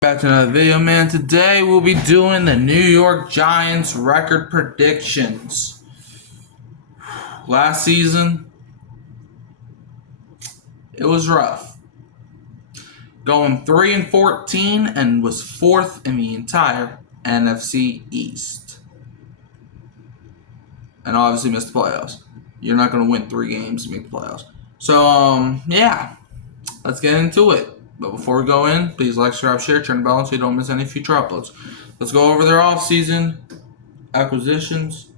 Back to another video, man. Today we'll be doing the New York Giants record predictions. Last season, it was rough. Going 3-14 and was fourth in the entire NFC East. And obviously missed the playoffs. You're not going to win 3 games to make the playoffs. So, yeah. Let's get into it. But before we go in, please like, subscribe, share, turn the bell on so you don't miss any future uploads. Let's go over their offseason acquisitions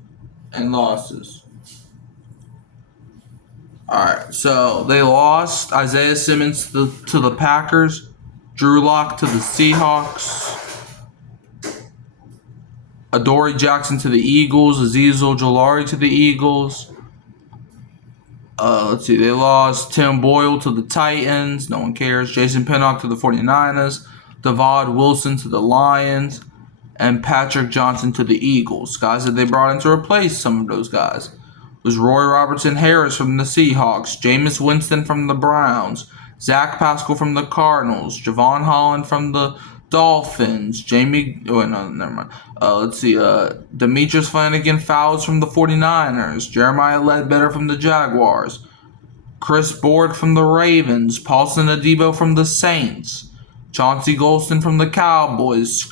and losses. Alright, so they lost Isaiah Simmons to the Packers, Drew Lock to the Seahawks, Adoree Jackson to the Eagles, Azeez Ojulari to the Eagles. Let's see, they lost Tim Boyle to the Titans. No one cares. Jason Pinnock to the 49ers. Devod Wilson to the Lions. And Patrick Johnson to the Eagles. Guys that they brought in to replace some of those guys. It was Roy Robertson Harris from the Seahawks. Jameis Winston from the Browns. Zach Pascal from the Cardinals. Javon Holland from the Dolphins. Let's see. Demetrius Flannigan-Fowles from the 49ers. Jeremiah Ledbetter from the Jaguars. Chris Board from the Ravens. Paulson Adebo from the Saints. Chauncey Golston from the Cowboys.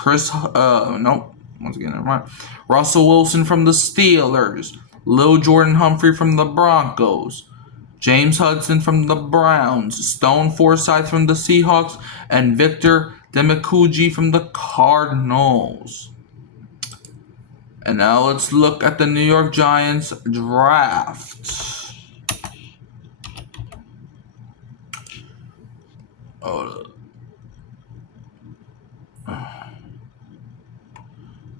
Russell Wilson from the Steelers. Lil Jordan Humphrey from the Broncos. James Hudson from the Browns. Stone Forsythe from the Seahawks. And Victor Demicucci from the Cardinals. And now let's look at the New York Giants draft.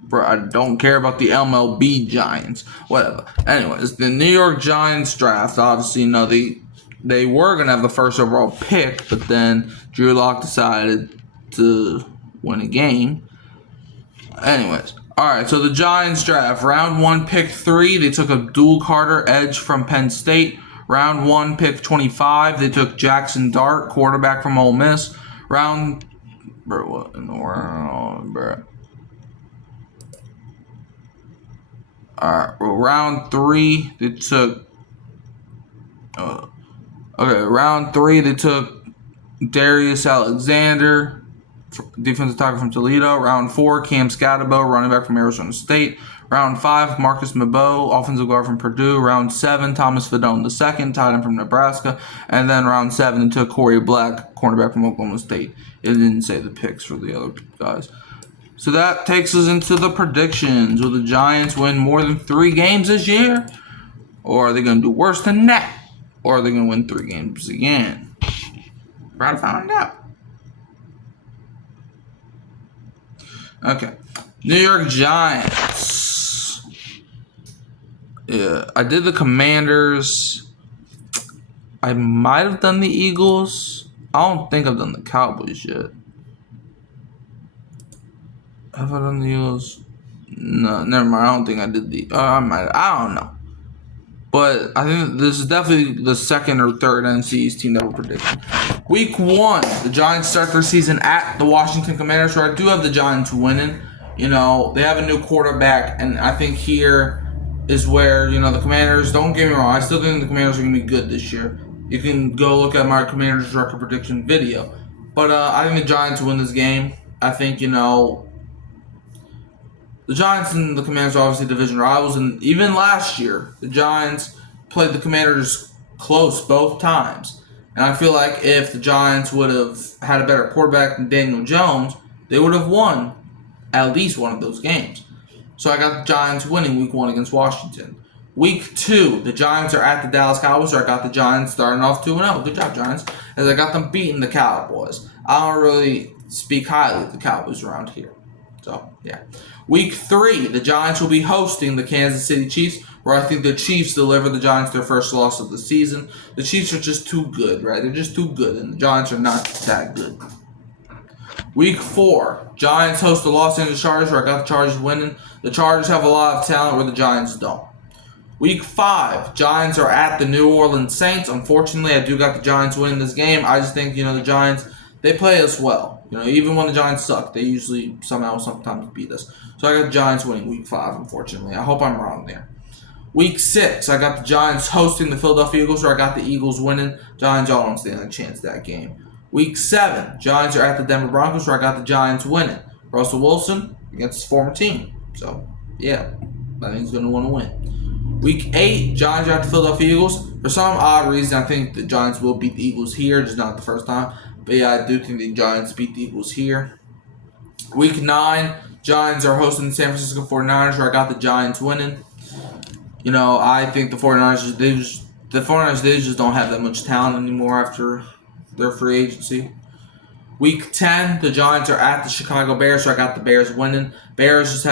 Bro, I don't care about the MLB Giants. Whatever. Anyways, the New York Giants draft, obviously, they were going to have the first overall pick, but then Drew Lock decided to win a game. Anyways, alright, so the Giants draft. Round 1, pick 3, they took Abdul Carter, edge from Penn State. Round 1, pick 25, they took Jackson Dart, quarterback from Ole Miss. Round 3, they took round 3, they took Darius Alexander, defensive tackle from Toledo. Round 4, Cam Scatabo, running back from Arizona State. Round 5, Marcus Mabo, offensive guard from Purdue. Round 7, Thomas Fedone II, tight end from Nebraska. And then round 7, they took Corey Black, cornerback from Oklahoma State. It didn't say the picks for the other guys. So that takes us into the predictions. Will the Giants win more than 3 games this year? Or are they going to do worse than that? Or are they going to win 3 games again? Try to find out. Okay. New York Giants. Yeah, I did the Commanders. I might have done the Eagles. I don't think I've done the Cowboys yet. Have I done the Eagles? No, never mind. I don't think I did the... I might. I don't know. But I think this is definitely the second or third NFC East team that we're predicting. Week 1, the Giants start their season at the Washington Commanders, so I do have the Giants winning. You know, they have a new quarterback, and I think here is where, the Commanders, don't get me wrong, I still think the Commanders are going to be good this year. You can go look at my Commanders record prediction video. But I think the Giants win this game. I think, the Giants and the Commanders are obviously division rivals, and even last year, the Giants played the Commanders close both times. And I feel like if the Giants would have had a better quarterback than Daniel Jones, they would have won at least one of those games. So I got the Giants winning Week 1 against Washington. Week 2, the Giants are at the Dallas Cowboys, so I got the Giants starting off 2-0. Good job, Giants. As I got them beating the Cowboys. I don't really speak highly of the Cowboys around here. So, yeah. Week 3, the Giants will be hosting the Kansas City Chiefs, where I think the Chiefs deliver the Giants their first loss of the season. The Chiefs are just too good, right? They're just too good, and the Giants are not that good. Week 4, Giants host the Los Angeles Chargers, where I got the Chargers winning. The Chargers have a lot of talent where the Giants don't. Week 5, Giants are at the New Orleans Saints. Unfortunately, I do got the Giants winning this game. I just think, the Giants, they play us well. Even when the Giants suck, they usually sometimes beat us. So I got the Giants winning Week 5, unfortunately. I hope I'm wrong there. Week 6, I got the Giants hosting the Philadelphia Eagles, or I got the Eagles winning. Giants all don't stand a chance that game. Week 7, Giants are at the Denver Broncos, where I got the Giants winning. Russell Wilson against his former team. So, yeah, I think he's going to want to win. Week 8, Giants are at the Philadelphia Eagles. For some odd reason, I think the Giants will beat the Eagles here, just not the first time. But yeah, I do think the Giants beat the Eagles here. Week 9, Giants are hosting the San Francisco 49ers, where I got the Giants winning. I think the 49ers, they just don't have that much talent anymore after their free agency. Week 10, the Giants are at the Chicago Bears, so I got the Bears winning. Bears they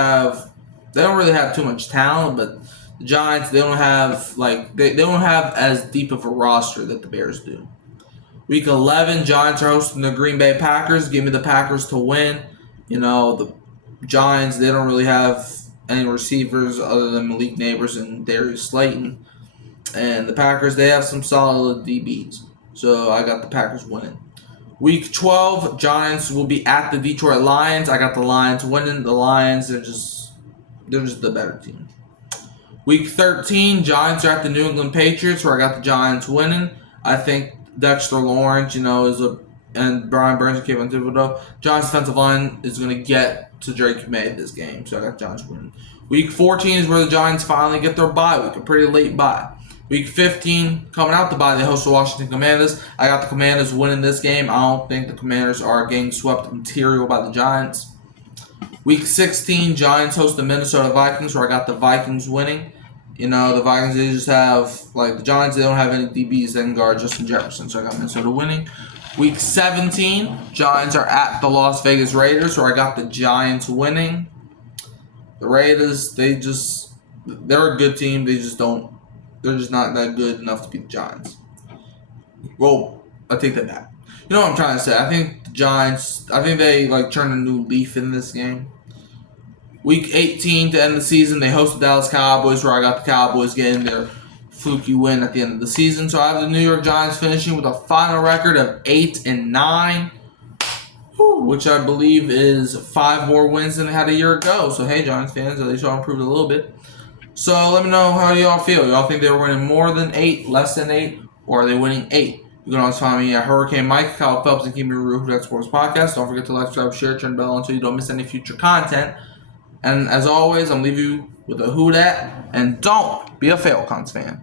don't really have too much talent, but the Giants, they don't have they don't have as deep of a roster that the Bears do. Week 11, Giants are hosting the Green Bay Packers. Give me the Packers to win. The Giants, they don't really have any receivers other than Malik Nabers and Darius Slayton. And the Packers, they have some solid DBs. So I got the Packers winning. Week 12, Giants will be at the Detroit Lions. I got the Lions winning. The Lions, they're just the better team. Week 13, Giants are at the New England Patriots, where I got the Giants winning. I think Dexter Lawrence, and Brian Burns and Kevin Thibodeau. Giants' defensive line is going to get to Drake May this game, so I got Giants winning. Week 14 is where the Giants finally get their bye week, a pretty late bye. Week 15, coming out the bye, they host the Washington Commanders. I got the Commanders winning this game. I don't think the Commanders are getting swept material by the Giants. Week 16, Giants host the Minnesota Vikings, where I got the Vikings winning. The Vikings, they just have, the Giants, they don't have any DBs that can guard Justin Jefferson, so I got Minnesota winning. Week 17, Giants are at the Las Vegas Raiders, where I got the Giants winning. The Raiders, they're a good team. They're just not that good enough to beat the Giants. Well, I take that back. You know what I'm trying to say? I think the Giants, they turn a new leaf in this game. Week 18 to end the season, they host the Dallas Cowboys, where I got the Cowboys getting their fluky win at the end of the season. So I have the New York Giants finishing with a final record of 8-9, which I believe is 5 more wins than they had a year ago. So hey, Giants fans, at least y'all improved a little bit. So let me know how y'all feel. Y'all think they were winning more than 8, less than 8, or are they winning 8? You can always find me at Hurricane Mike, Kyle Phelps, and keep me real with that sports podcast. Don't forget to like, subscribe, share, turn the bell on so you don't miss any future content. And as always, I'm leaving you with a who dat, and don't be a Falcons fan.